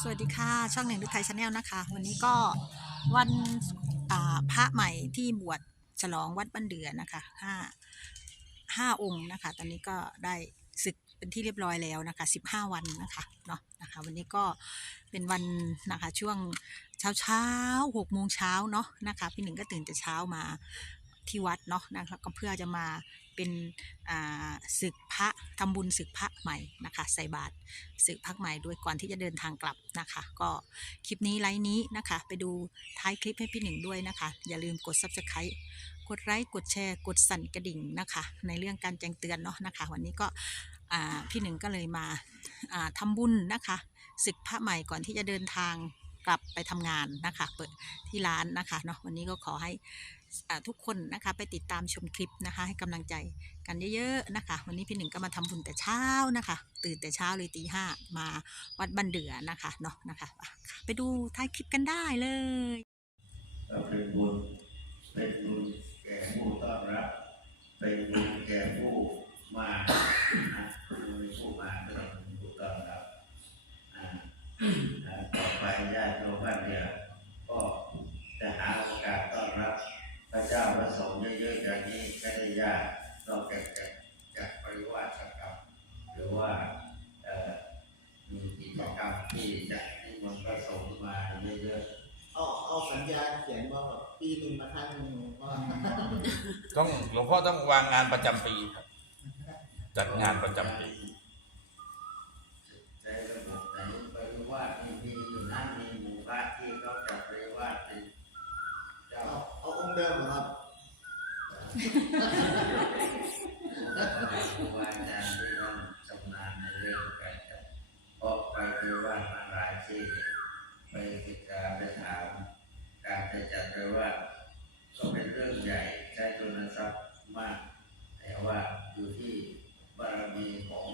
สวัสดีค่ะ ช่องหนึ่งดุไทยชาแนลนะคะ วันนี้ก็วันพระใหม่ที่บวชฉลองวัดบ้านเดือนะคะห้าห้าองค์นะคะ ตอนนี้ก็ได้ศึกเป็นที่เรียบร้อยแล้วนะคะสิบห้าวันนะคะเนาะนะคะ วันนี้ก็เป็นวันนะคะช่วงเช้าเช้าหกโมงเช้าเนาะนะคะพี่หนึ่งก็ตื่นแต่เช้ามาที่วัดเนาะนะคะก็เพื่อจะมา เป็นศึกพระทำบุญศึกพระใหม่นะคะ ใส่บาตรสื่อพักใหม่ด้วยก่อนที่จะเดินทางกลับนะคะ ก็คลิปนี้ไลฟ์นี้นะคะ ไปดูท้ายคลิปให้พี่หนึ่งด้วยนะคะ อย่าลืมกด subscribe กดไลค์กดแชร์กดสั่นกระดิ่งนะคะ ในเรื่องการแจ้งเตือนเนาะนะคะ วันนี้ก็พี่หนึ่งก็เลยมาอ่าทำบุญนะคะศึกพระใหม่ก่อนที่จะเดินทางกลับไปทำงานนะคะ เปิดที่ร้านนะคะเนาะวันนี้ก็ขอให้ ทุกคนนะคะ ไปติดตามชมคลิปนะคะ ให้กำลังใจกันเยอะๆนะคะ วันนี้พี่หนึ่งก็มาทำบุญแต่เช้านะคะ ตื่นแต่เช้าเลยตีห้ามาวัดบันเดือนะคะเนาะนะคะ ไปดูท้ายคลิปกันได้เลยเป็นบุญเป็นบุญแก่ผู้ต้อนรับเป็นบุญแก่ผู้มาผู้มาก็ต้องเป็นผู้ต้อนรับอ่าอ่าต่อไปญาติโยมบ้านเดียวก็จะหาโอกาสต้อนรับพระเจ้าพระสงฆ์เยอะๆอย่างนี้ก็ได้ยากนอกจากจากจากปริวาสกรรมหรือว่าเอ่อมีกิจกรรมที่จะนิมนต์พระสงฆ์มาเยอะๆ เอาเอาสัญญา เขียนว่าแบบปีหนึ่งมาครั้งหนึ่งว่าต้องหลวงพ่อต้องวางงานประจำปีครับ จัดงานประจำปีในระบบไหนปริวาสที่มีอยู่นั้นมีหมู่บ้านที่เขาจัดปริวาสเป็นเจ้าเอาเอาองค์เดิมเหรอครับ ครูบาอาจารย์ที่ท่านชำนาญในเรื่องการจัดเพราะไปปริวาสมาหลายที่ไปศึกษาไปถามการจะจัดปริวาสก็เป็นเรื่องใหญ่ใช้ ทรัพย์มากแต่ว่าอยู่ที่บารมีของ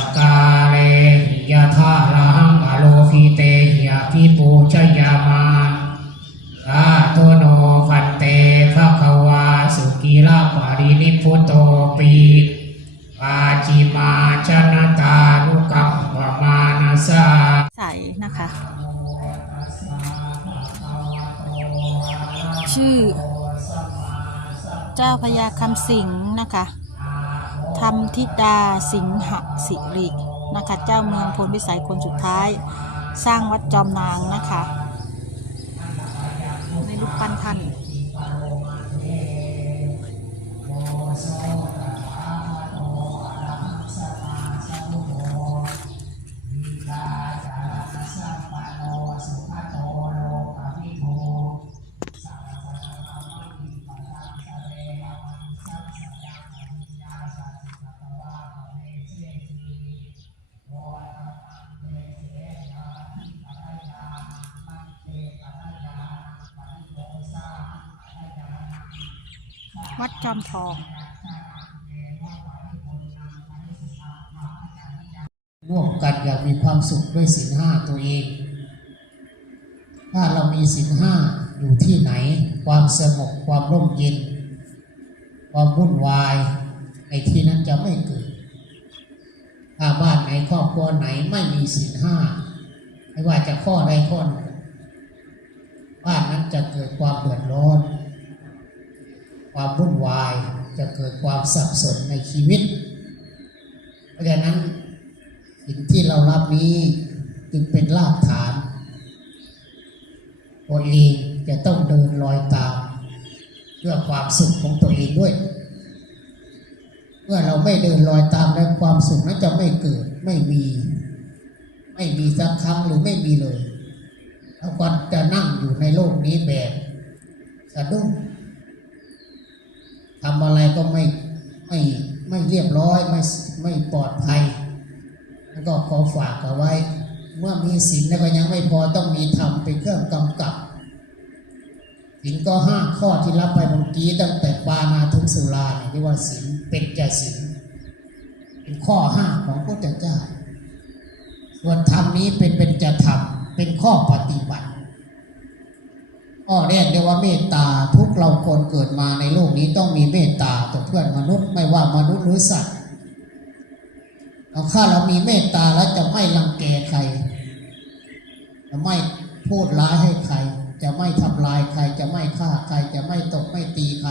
สกกาเลหิยะทารังอโลคิเตหิอภิปูชยามาอาตโนพันเตภะคะวาสุกิลาปารินิพุโตปีปาจิมาชนะตานุกัปปมานาสาใส่นะคะ ชื่อ เจ้าพญาคำสิงนะคะ ธรรมธิดาสิงหสิรินะคะ เจ้าเมืองพลวิสัยคนสุดท้าย สร้างวัดจอมนางนะคะ ในรูปปั้นท่าน วัดจอมทองร่วมกันอย่างมีความสุขด้วยสินห้าตัวเอง ถ้าเรามีสินห้าอยู่ที่ไหน ความสงบความร่มเย็น ความวุ่นวายในที่นั้นจะไม่เกิด ถ้าบ้านไหนครอบครัวไหนไม่มีสินห้าไม่ว่าจะข้อใดข้อหนึ่งบ้านนั้นจะเกิดความเดือดร้อน ความวุ่นวาย จะเกิดความสับสนในชีวิต เพราะฉะนั้นสิ่งที่เรารับนี้จึงเป็นรากฐานตัวเองจะต้องเดินรอยตามเพื่อความสุขของตัวเองด้วย เมื่อเราไม่เดินรอยตามแล้วความสุขนั้นจะไม่เกิดไม่มี ไม่มีสักครั้งหรือไม่มีเลยเราก็จะนั่งอยู่ในโลกนี้แบบสะดุ้ง ทำอะไรก็ไม่ไม่ไม่เรียบร้อยไม่ไม่ปลอดภัย แล้วก็ขอฝากเอาไว้ เมื่อมีศีลแล้วก็ยังไม่พอต้องมีธรรมเป็นเครื่องกำกับศีลก็ห้าข้อที่รับไปเมื่อกี้ตั้งแต่ปานาถึงสุราเนี่ยเรียกว่าศีลเป็นใจศีลเป็นข้อห้าของพระเจ้าส่วนธรรมนี้เป็นเป็นจะธรรมเป็นข้อปฏิบัติ กเรียกว่าเมตตาทุกเราคนเกิดมาในโลกนี้ต้องมีเมตตาต่อเพื่อนมนุษย์ไม่ว่ามนุษย์หรือสัตว์เราถ้าเรามีเมตตาแล้วจะไม่รังแกใคร จะไม่พูดร้ายให้ใคร จะไม่ทำลายใคร จะไม่ฆ่าใคร จะไม่ตกไม่ตีใคร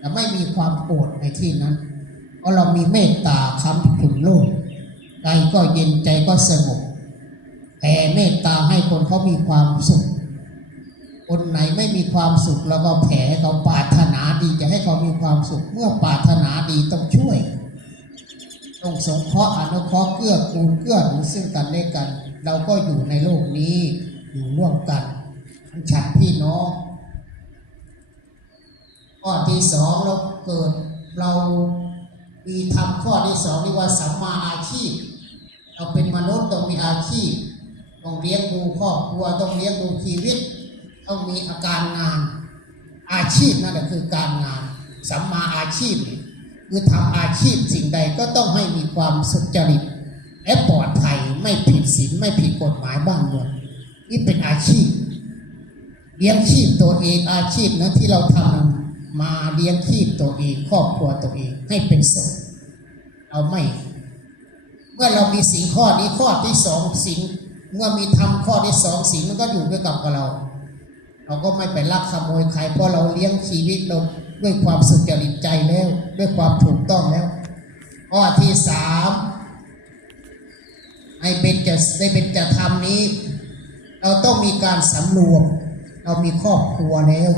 จะไม่มีความโกรธในที่นั้น เพราะเรามีเมตตาค้ำถึงโลกใจก็เย็นใจก็สงบแผ่เมตตาให้คนเขามีความสุข คนไหนไม่มีความสุขแล้วก็แผ่ให้เขาปรารถนาดีจะให้เขามีความสุข เมื่อปรารถนาดีต้องช่วย ต้องสงเคราะห์อนุเคราะห์เกื้อกูลเกื้อหนุนซึ่งกันและกัน เราก็อยู่ในโลกนี้อยู่ร่วมกันฉันพี่น้องข้อที่สองเราเกิดเรามีทำข้อที่สองเรียกว่าสัมมาอาชีพ เราเป็นมนุษย์ต้องมีอาชีพ ต้องเลี้ยงดูครอบครัวต้องเลี้ยงดูชีวิต ต้องมีอาการงาน อาชีพนั่นแหละคือการงานสัมมาอาชีพคือทำอาชีพสิ่งใดก็ต้องให้มีความสุจริตและปลอดภัยไม่ผิดศีลไม่ผิดกฎหมายบ้างเมืองนี่เป็นอาชีพเลี้ยงชีพตัวเองอาชีพนะที่เราทำมาเลี้ยงชีพตัวเองครอบครัวตัวเองให้เป็นสุขเราไม่ เมื่อเรามีสิ่งข้อนี้ข้อที่สองสิ่งเมื่อมีทำข้อที่สองสิ่งมันก็อยู่ด้วยกับเรา เราก็ไม่ไปลักขโมยใครเพราะเราเลี้ยงชีวิตเราด้วยความสุจริตใจแล้ว ด้วยความถูกต้องแล้วข้อที่สามให้เป็นจะได้เป็นจะทำนี้ เราต้องมีการสำรวม เรามีครอบครัวแล้ว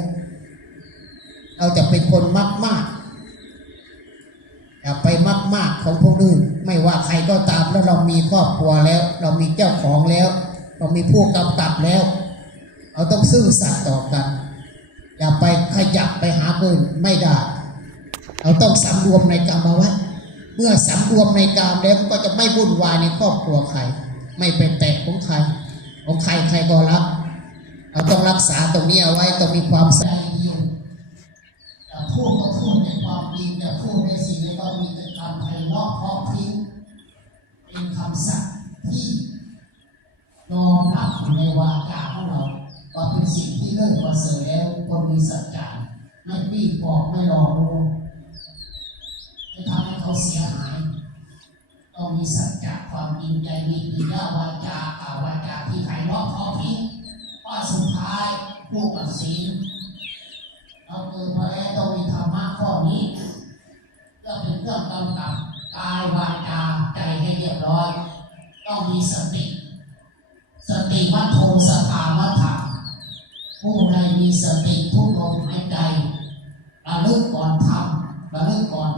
เราจะเป็นคนมากมากอย่าไปมากมากของพวกอื่นไม่ว่าใครก็ตามแล้วเรามีครอบครัวแล้ว เรามีเจ้าของแล้ว เรามีผู้กำกับแล้ว เราต้องซื่อสัตย์ต่อกัน อย่าไปขยับไปหาเกินไม่ได้ เราต้องสำรวมในกรรมวัฏเมื่อสำรวมในกรรมแล้วก็จะไม่วุ่นวายในครอบครัวใคร ไม่เป็นแตกของใคร ของใครใครก็รัก เราต้องรักษาตรงนี้เอาไว้ต้องมีความใส่เดีอย่าพูดก็พูดในความดีอย่าพูดในสิ่งที่เรามีแต่คำไพเราะเพราะพริ้งเป็นคำสัตย์ที่ยอมรับอยู่ในวาจาของเราว่า เป็นสิ่งที่เลิศประเสริฐแล้วคนมีสัจจะไม่ปีบอกไม่หลอกลวงไม่ทำให้เขาเสียหายต้องมีสัจจะความจริงใจมีปิยวาจาก่าววาจาที่ไพเราะเพราะพริ้งข้อสุดท้ายผู้กับศีลเราเกิดมาแล้วต้องมีธรรมะข้อนี้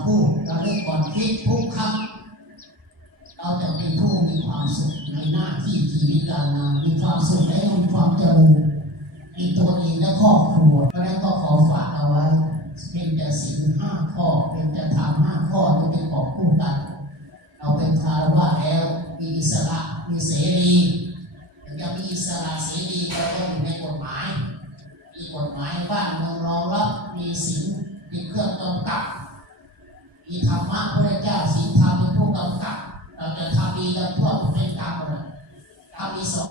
ลึกก่อนพูดระลึกก่อนคิดทุกครั้งเราจะเป็นผู้มีความสุขในหน้าที่ชีวิตการงานมีความสุขและมีความเจริญในตัวเองและครอบครัวเพราะนั้นก็ขอฝากเอาไว้ เป็นแต่สิ่งห้าข้อเป็นแต่ธรรมห้าข้อที่เป็นของคู่กัน เราเป็นคารวะแล้วมีอิสระมีเสรีถึงจะมีอิสระเสรีเราต้องอยู่ในกฎหมาย มีกฎหมายบ้านเมือง มีธรรมะพระเจ้าศีลธรรมเป็นผู้กำกับเราจะทำดีกันทั่วทุกในกรรมเลยทำมีสอง